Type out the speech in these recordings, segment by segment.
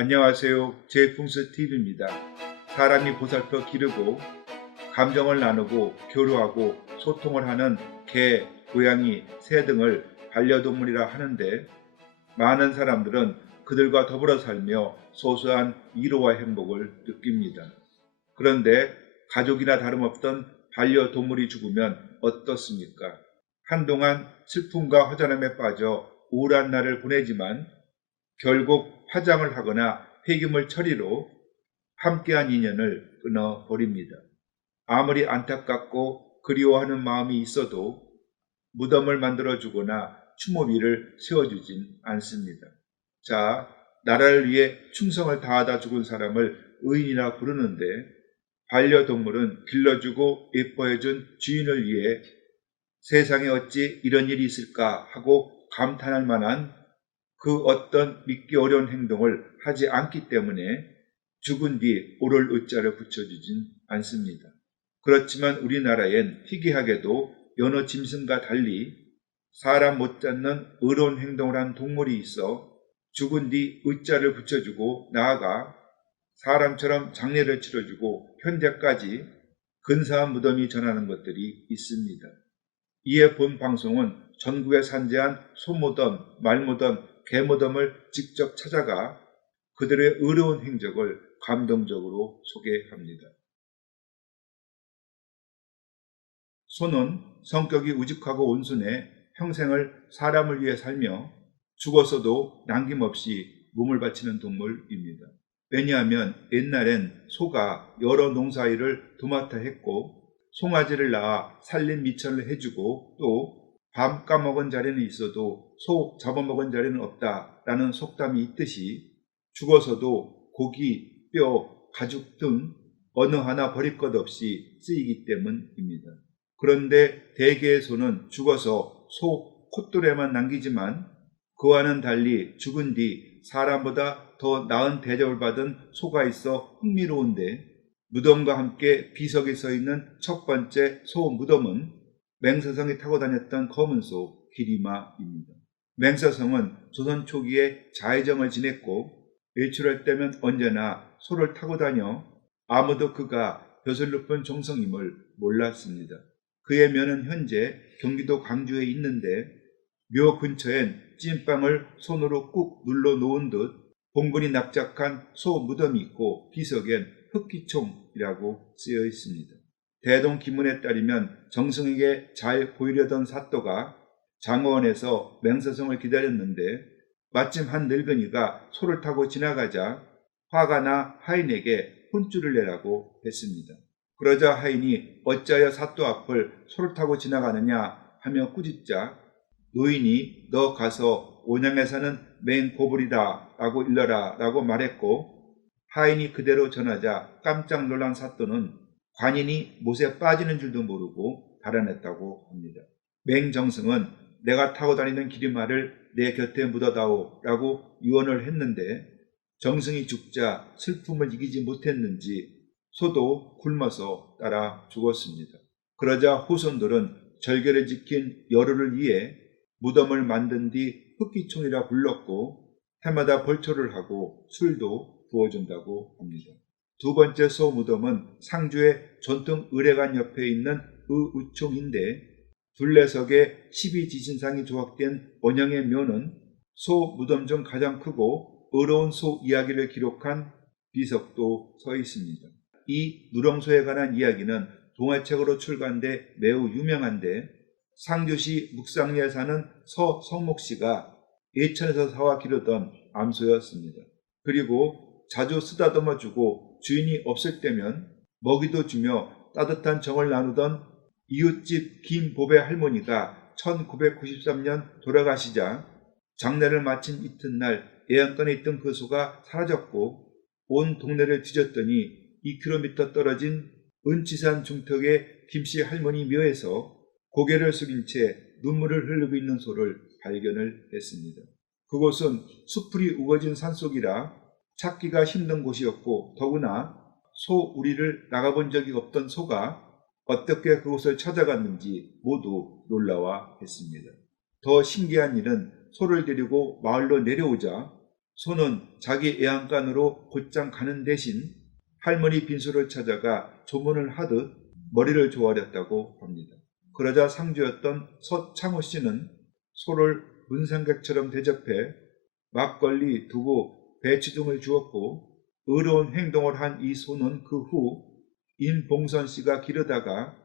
안녕하세요. 제풍스TV입니다. 사람이 보살펴 기르고 감정을 나누고 교류하고 소통을 하는 개, 고양이, 새 등을 반려동물이라 하는데 많은 사람들은 그들과 더불어 살며 소소한 위로와 행복을 느낍니다. 그런데 가족이나 다름없던 반려동물이 죽으면 어떻습니까? 한동안 슬픔과 허전함에 빠져 우울한 날을 보내지만 결국 화장을 하거나 폐기물 처리로 함께한 인연을 끊어버립니다. 아무리 안타깝고 그리워하는 마음이 있어도 무덤을 만들어주거나 추모비를 세워주진 않습니다. 자, 나라를 위해 충성을 다하다 죽은 사람을 의인이라 부르는데 반려동물은 길러주고 예뻐해준 주인을 위해 세상에 어찌 이런 일이 있을까 하고 감탄할 만한 그 어떤 믿기 어려운 행동을 하지 않기 때문에 죽은 뒤 오를 의자를 붙여주진 않습니다. 그렇지만 우리나라엔 희귀하게도 여러 짐승과 달리 사람 못잡는 의로운 행동을 한 동물이 있어 죽은 뒤 의자를 붙여주고 나아가 사람처럼 장례를 치러주고 현재까지 근사한 무덤이 전하는 것들이 있습니다. 이에 본 방송은 전국에 산재한 소무덤, 말무덤, 개무덤을 직접 찾아가 그들의 의로운 행적을 감동적으로 소개합니다. 소는 성격이 우직하고 온순해 평생을 사람을 위해 살며 죽어서도 남김없이 몸을 바치는 동물입니다. 왜냐하면 옛날엔 소가 여러 농사일을 도맡아 했고 송아지를 낳아 살림 미천을 해주고 또 밤 까먹은 자리는 있어도 소 잡아먹은 자리는 없다라는 속담이 있듯이 죽어서도 고기, 뼈, 가죽 등 어느 하나 버릴 것 없이 쓰이기 때문입니다. 그런데 대개의 소는 죽어서 소 콧돌에만 남기지만 그와는 달리 죽은 뒤 사람보다 더 나은 대접을 받은 소가 있어 흥미로운데 무덤과 함께 비석이 서 있는 첫 번째 소 무덤은 맹서성이 타고 다녔던 검은 소 기리마입니다. 맹서성은 조선 초기에 자의정을 지냈고 외출할 때면 언제나 소를 타고 다녀 아무도 그가 벼슬 높은 종성임을 몰랐습니다. 그의 묘는 현재 경기도 광주에 있는데 묘 근처엔 찐빵을 손으로 꾹 눌러 놓은 듯 봉분이 납작한 소 무덤이 있고 비석엔 흑기총이라고 쓰여 있습니다. 대동 기문에 따르면 정승에게 잘 보이려던 사또가 장어원에서 맹서성을 기다렸는데 마침 한 늙은이가 소를 타고 지나가자 화가 나 하인에게 혼쭐을 내라고 했습니다. 그러자 하인이 어찌하여 사또 앞을 소를 타고 지나가느냐 하며 꾸짖자 노인이 너 가서 온양에 사는 맹고불이다 라고 일러라 라고 말했고 하인이 그대로 전하자 깜짝 놀란 사또는 관인이 못에 빠지는 줄도 모르고 달아냈다고 합니다. 맹정승은 내가 타고 다니는 기리마를 내 곁에 묻어다오 라고 유언을 했는데 정승이 죽자 슬픔을 이기지 못했는지 소도 굶어서 따라 죽었습니다. 그러자 후손들은 절개를 지킨 여루를 위해 무덤을 만든 뒤 흑기총이라 불렀고 해마다 벌초를 하고 술도 부어준다고 합니다. 두 번째 소 무덤은 상주의 전통 의례관 옆에 있는 의우총인데 둘레석에 12지신상이 조각된 원형의 묘는 소 무덤 중 가장 크고 의로운 소 이야기를 기록한 비석도 서 있습니다. 이 누렁소에 관한 이야기는 동화책으로 출간돼 매우 유명한데 상주시 묵상리에 사는 서성목씨가 예천에서 사와 기르던 암소였습니다. 그리고 자주 쓰다듬어주고 주인이 없을 때면 먹이도 주며 따뜻한 정을 나누던 이웃집 김보배 할머니가 1993년 돌아가시자 장례를 마친 이튿날 애안간에 있던 그 소가 사라졌고 온 동네를 뒤졌더니 2km 떨어진 은치산 중턱의 김씨 할머니 묘에서 고개를 숙인 채 눈물을 흘리고 있는 소를 발견을 했습니다. 그곳은 수풀이 우거진 산속이라 찾기가 힘든 곳이었고 더구나 소 우리를 나가본 적이 없던 소가 어떻게 그곳을 찾아갔는지 모두 놀라워 했습니다. 더 신기한 일은 소를 데리고 마을로 내려오자 소는 자기 애완간으로 곧장 가는 대신 할머니 빈소를 찾아가 조문을 하듯 머리를 조아렸다고 합니다. 그러자 상주였던 서창호 씨는 소를 문상객처럼 대접해 막걸리, 두부, 배추 등을 주었고, 의로운 행동을 한 이 소는 그 후 임봉선 씨가 기르다가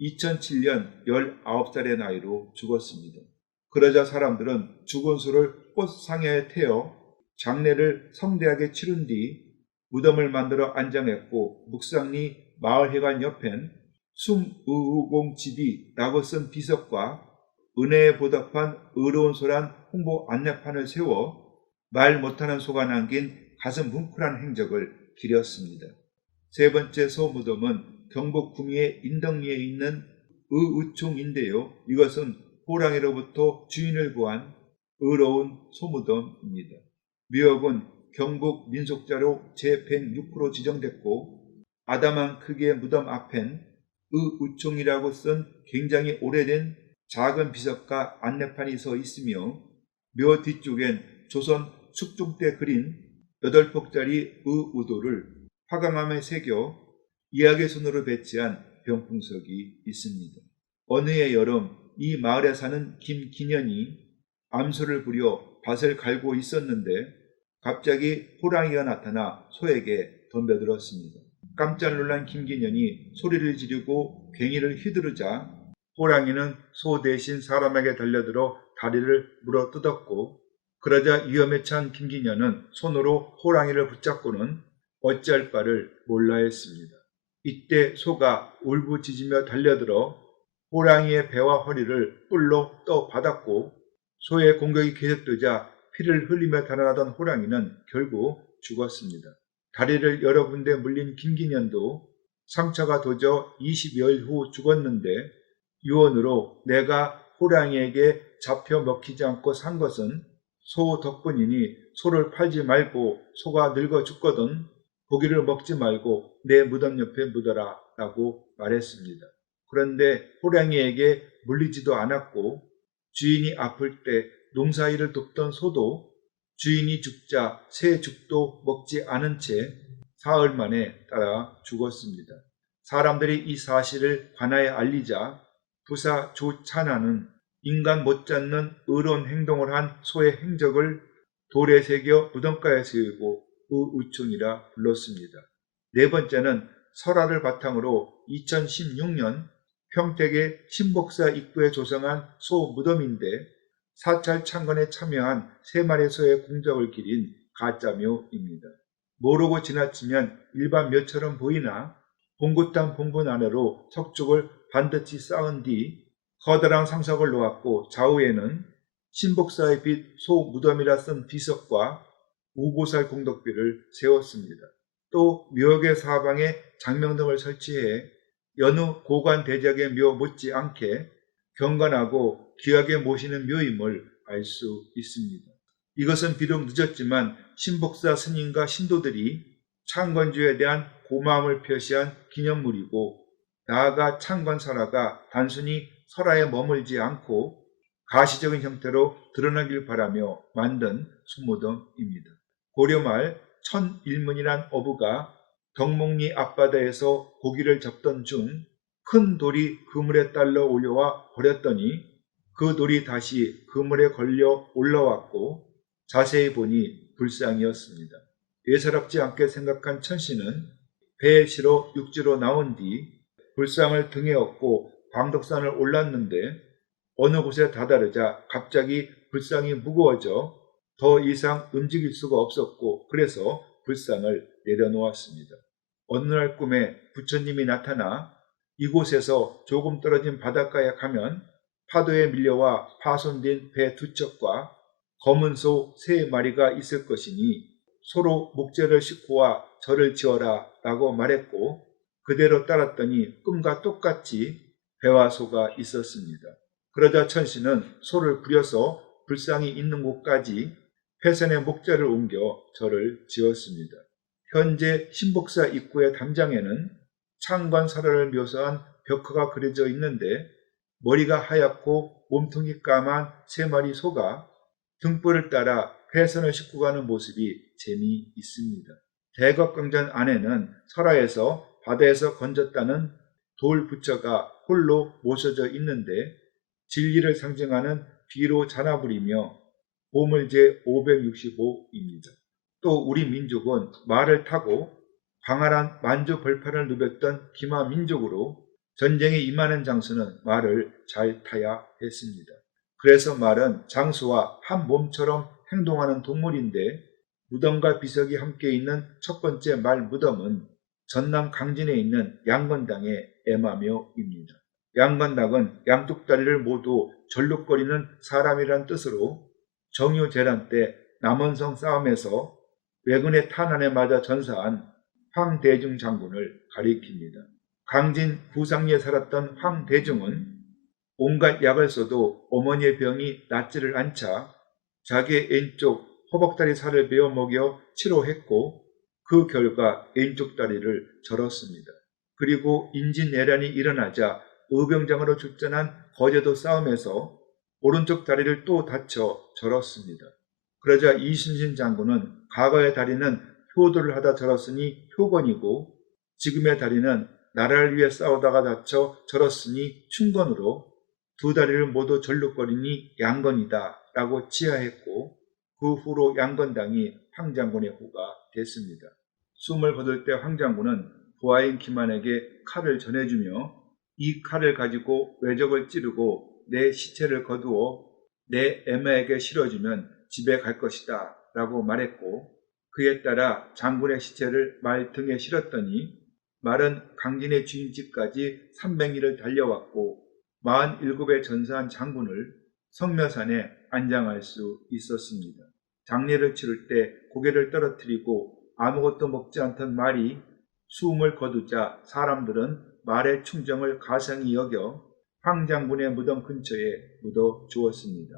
2007년 19살의 나이로 죽었습니다. 그러자 사람들은 죽은 소를 꽃상에 태워 장례를 성대하게 치른 뒤 무덤을 만들어 안장했고, 묵상리 마을회관 옆엔 숨의우공집이라고 쓴 비석과 은혜에 보답한 의로운 소란 홍보 안내판을 세워 말 못하는 소가 남긴 가슴 뭉클한 행적을 기렸습니다. 세 번째 소무덤은 경북 구미의 인덕리에 있는 의우총인데요. 이것은 호랑이로부터 주인을 구한 의로운 소무덤입니다. 묘역은 경북 민속자료 제106호로 지정됐고, 아담한 크기의 무덤 앞엔 의우총이라고 쓴 굉장히 오래된 작은 비석과 안내판이 서 있으며, 묘 뒤쪽엔 조선 숙종 때 그린 8폭짜리 의우도를 화강암에 새겨 이야기 손으로 배치한 병풍석이 있습니다. 어느 해 여름 이 마을에 사는 김기년이 암소를 부려 밭을 갈고 있었는데 갑자기 호랑이가 나타나 소에게 덤벼들었습니다. 깜짝 놀란 김기년이 소리를 지르고 괭이를 휘두르자 호랑이는 소 대신 사람에게 달려들어 다리를 물어 뜯었고, 그러자 위험에 처한 김기년은 손으로 호랑이를 붙잡고는 어찌할 바를 몰라 했습니다. 이때 소가 울부짖으며 달려들어 호랑이의 배와 허리를 뿔로 떠받았고, 소의 공격이 계속되자 피를 흘리며 달아나던 호랑이는 결국 죽었습니다. 다리를 여러 군데 물린 김기년도 상처가 도져 20여일 후 죽었는데, 유언으로 내가 호랑이에게 잡혀 먹히지 않고 산 것은 소 덕분이니 소를 팔지 말고 소가 늙어 죽거든 고기를 먹지 말고 내 무덤 옆에 묻어라 라고 말했습니다. 그런데 호랑이에게 물리지도 않았고, 주인이 아플 때 농사일을 돕던 소도 주인이 죽자 새 죽도 먹지 않은 채 사흘 만에 따라 죽었습니다. 사람들이 이 사실을 관아에 알리자 부사 조찬하는 인간 못지않는 의로운 행동을 한 소의 행적을 돌에 새겨 무덤가에 세우고 의우총이라 불렀습니다. 네 번째는 설화를 바탕으로 2016년 평택의 신복사 입구에 조성한 소 무덤인데, 사찰 창건에 참여한 3마리 소의 공적을 기린 가짜묘입니다. 모르고 지나치면 일반 묘처럼 보이나 봉긋한 봉분 안으로 석축을 반드시 쌓은 뒤 커다란 상석을 놓았고, 좌우에는 신복사의 빛 소 무덤이라 쓴 비석과 우보살 공덕비를 세웠습니다. 또 묘역의 사방에 장명등을 설치해 여느 고관 대작의 묘 못지않게 경건하고 귀하게 모시는 묘임을 알 수 있습니다. 이것은 비록 늦었지만 신복사 스님과 신도들이 창건주에 대한 고마움을 표시한 기념물이고, 나아가 창건설화가 단순히 설화에 머물지 않고 가시적인 형태로 드러나길 바라며 만든 소무덤입니다. 고려말 천일문이란 어부가 덕목리 앞바다에서 고기를 잡던 중 큰 돌이 그물에 딸려 올려와 버렸더니 그 돌이 다시 그물에 걸려 올라왔고, 자세히 보니 불상이었습니다. 예사롭지 않게 생각한 천씨는 배에 실어 육지로 나온 뒤 불상을 등에 업고 광덕산을 올랐는데, 어느 곳에 다다르자 갑자기 불상이 무거워져 더 이상 움직일 수가 없었고, 그래서 불상을 내려놓았습니다. 어느 날 꿈에 부처님이 나타나 이곳에서 조금 떨어진 바닷가에 가면 파도에 밀려와 파손된 배 2척과 검은 소 3마리가 있을 것이니 소로 목재를 싣고 와 절을 지어라 라고 말했고, 그대로 따랐더니 꿈과 똑같이 배와 소가 있었습니다. 그러자 천씨는 소를 부려서 불상이 있는 곳까지 회선의 목재를 옮겨 절을 지었습니다. 현재 신복사 입구의 담장에는 창관사라를 묘사한 벽화가 그려져 있는데, 머리가 하얗고 몸통이 까만 3마리 소가 등불을 따라 회선을 싣고 가는 모습이 재미있습니다. 대곡강전 안에는 설화에서 바다에서 건졌다는 돌 부처가 홀로 모셔져 있는데 진리를 상징하는 비로 잔아부리며 보물 제565입니다. 또 우리 민족은 말을 타고 광활한 만주벌판을 누볐던 기마 민족으로 전쟁에 임하는 장수는 말을 잘 타야 했습니다. 그래서 말은 장수와 한 몸처럼 행동하는 동물인데 무덤과 비석이 함께 있는 첫 번째 말 무덤은 전남 강진에 있는 양건당의 애마묘입니다. 양건당은 양뚝다리를 모두 절룩거리는 사람이란 뜻으로 정유재란 때 남원성 싸움에서 왜군의 탄환에 맞아 전사한 황대중 장군을 가리킵니다. 강진 구상리에 살았던 황대중은 온갖 약을 써도 어머니의 병이 낫지를 않자 자기의 왼쪽 허벅다리 살을 베어 먹여 치료했고 그 결과 왼쪽 다리를 절었습니다. 그리고 인진내란이 일어나자 의병장으로 출전한 거제도 싸움에서 오른쪽 다리를 또 다쳐 절었습니다. 그러자 이순신 장군은 과거의 다리는 효도를 하다 절었으니 효건이고 지금의 다리는 나라를 위해 싸우다가 다쳐 절었으니 충건으로 두 다리를 모두 절룩거리니 양건이다 라고 치하했고 그 후로 양건당이 황장군의 후가 됐습니다. 숨을 거둘 때 황장군은 부하인 김한에게 칼을 전해주며 이 칼을 가지고 외적을 찌르고 내 시체를 거두어 내 애마에게 실어주면 집에 갈 것이다 라고 말했고 그에 따라 장군의 시체를 말 등에 실었더니 말은 강진의 주인집까지 300리를 달려왔고 47에 전사한 장군을 성묘산에 안장할 수 있었습니다. 장례를 치를 때 고개를 떨어뜨리고 아무것도 먹지 않던 말이 숨을 거두자 사람들은 말의 충정을 가상히 여겨 황장군의 무덤 근처에 묻어 주었습니다.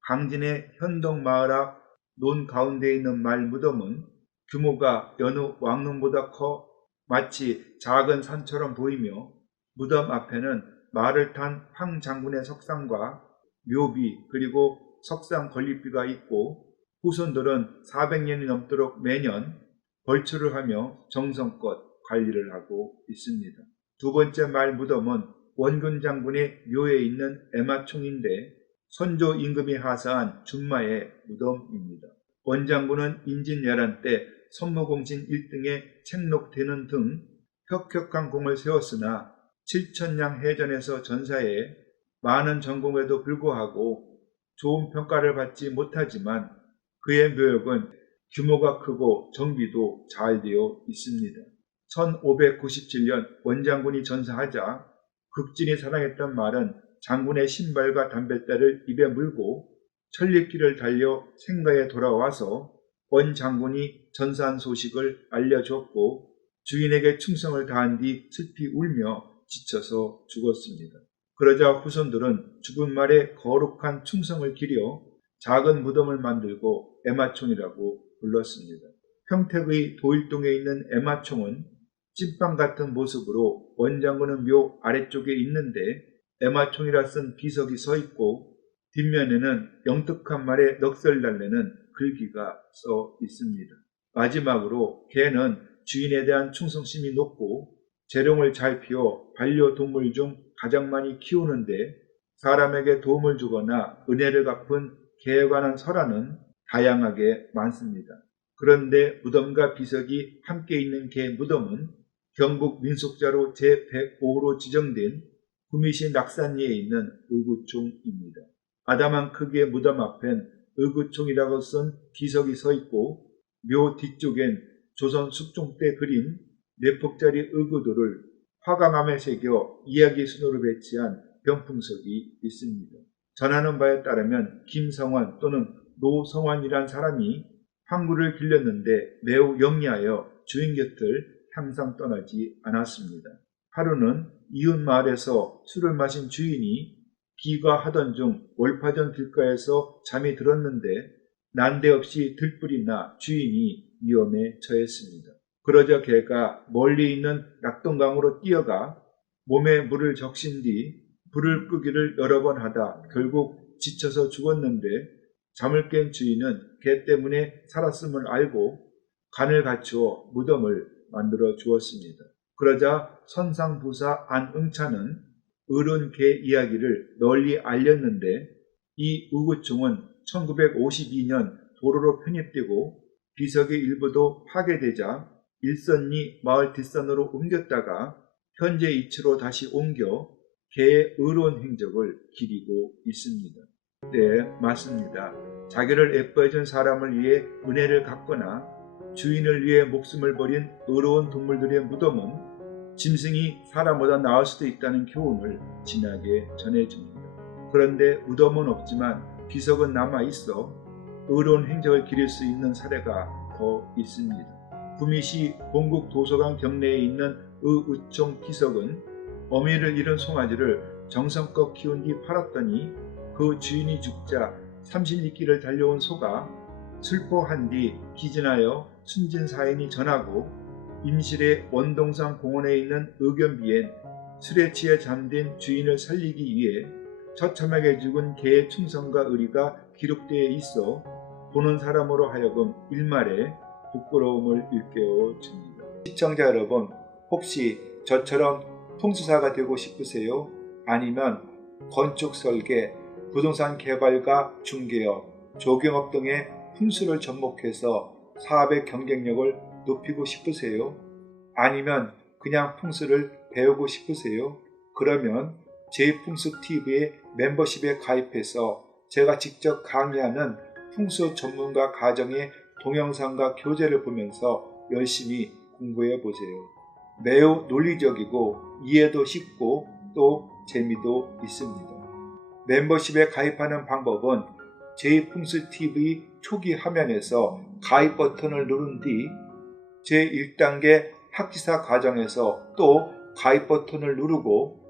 강진의 현동마을 앞 논 가운데 있는 말 무덤은 규모가 여느 왕릉보다 커 마치 작은 산처럼 보이며 무덤 앞에는 말을 탄 황장군의 석상과 묘비 그리고 석상 건립비가 있고 후손들은 400년이 넘도록 매년 벌초를 하며 정성껏 관리를 하고 있습니다. 두 번째 말 무덤은 원균 장군의 묘에 있는 애마총인데 선조 임금이 하사한 준마의 무덤입니다. 원 장군은 인진열한 때 선무공신 1등에 책록되는 등 혁혁한 공을 세웠으나 7천량 해전에서 전사해 많은 전공에도 불구하고 좋은 평가를 받지 못하지만 그의 묘역은 규모가 크고 정비도 잘 되어 있습니다. 1597년 원장군이 전사하자 극진히 사랑했던 말은 장군의 신발과 담뱃대를 입에 물고 천리길을 달려 생가에 돌아와서 원 장군이 전사한 소식을 알려줬고 주인에게 충성을 다한 뒤 슬피 울며 지쳐서 죽었습니다. 그러자 후손들은 죽은 말에 거룩한 충성을 기려 작은 무덤을 만들고 애마총이라고 불렀습니다. 평택의 도일동에 있는 애마총은 찐빵 같은 모습으로 원장군은 묘 아래쪽에 있는데 애마총이라 쓴 비석이 서 있고 뒷면에는 영특한 말에 넋을 달래는 글귀가 써 있습니다. 마지막으로 개는 주인에 대한 충성심이 높고 재롱을 잘 피워 반려동물 중 가장 많이 키우는데 사람에게 도움을 주거나 은혜를 갚은 개에 관한 설화는 다양하게 많습니다. 그런데 무덤과 비석이 함께 있는 개 무덤은 경북 민속자로 제105호로 지정된 구미시 낙산리에 있는 의구총입니다. 아담한 크기의 무덤 앞엔 의구총이라고 쓴 비석이 서 있고 묘 뒤쪽엔 조선 숙종 때 그린 4폭짜리 의구도를 화강암에 새겨 이야기 순으로 배치한 병풍석이 있습니다. 전하는 바에 따르면 김성환 또는 노성환이란 사람이 항구를 길렸는데 매우 영리하여 주인 곁을 항상 떠나지 않았습니다. 하루는 이웃 마을에서 술을 마신 주인이 귀가하던 중 월파전 길가에서 잠이 들었는데 난데없이 들불이 나 주인이 위험에 처했습니다. 그러자 개가 멀리 있는 낙동강으로 뛰어가 몸에 물을 적신 뒤 불을 끄기를 여러 번 하다 결국 지쳐서 죽었는데 잠을 깬 주인은 개 때문에 살았음을 알고 간을 갖추어 무덤을 만들어 주었습니다. 그러자 선상부사 안응차는 의로운 개 이야기를 널리 알렸는데 이 의구총은 1952년 도로로 편입되고 비석의 일부도 파괴되자 일선리 마을 뒷산으로 옮겼다가 현재 위치로 다시 옮겨 개의 의로운 행적을 기리고 있습니다. 네, 맞습니다. 자기를 예뻐해준 사람을 위해 은혜를 갚거나 주인을 위해 목숨을 버린 의로운 동물들의 무덤은 짐승이 사람보다 나을 수도 있다는 교훈을 진하게 전해줍니다. 그런데 무덤은 없지만 비석은 남아있어 의로운 행적을 기릴 수 있는 사례가 더 있습니다. 구미시 본국도서관 경내에 있는 의우총 비석은 어미를 잃은 송아지를 정성껏 키운 뒤 팔았더니 그 주인이 죽자 30리길을 달려온 소가 슬퍼한 뒤 기진하여 순진 사인이 전하고 임실의 원동산 공원에 있는 의견비엔 술에 취해 잠든 주인을 살리기 위해 처참하게 죽은 개의 충성과 의리가 기록되어 있어 보는 사람으로 하여금 일말의 부끄러움을 일깨워 줍니다. 시청자 여러분, 혹시 저처럼 풍수사가 되고 싶으세요? 아니면 건축 설계, 부동산 개발과 중개업, 조경업 등의 풍수를 접목해서 사업의 경쟁력을 높이고 싶으세요? 아니면 그냥 풍수를 배우고 싶으세요? 그러면 제이풍수TV의 멤버십에 가입해서 제가 직접 강의하는 풍수 전문가 가정의 동영상과 교재를 보면서 열심히 공부해 보세요. 매우 논리적이고 이해도 쉽고 또 재미도 있습니다. 멤버십에 가입하는 방법은 제이풍수TV 초기 화면에서 가입 버튼을 누른 뒤 제1단계 학지사 과정에서 또 가입 버튼을 누르고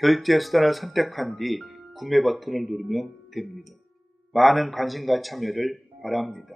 결제 수단을 선택한 뒤 구매 버튼을 누르면 됩니다. 많은 관심과 참여를 바랍니다.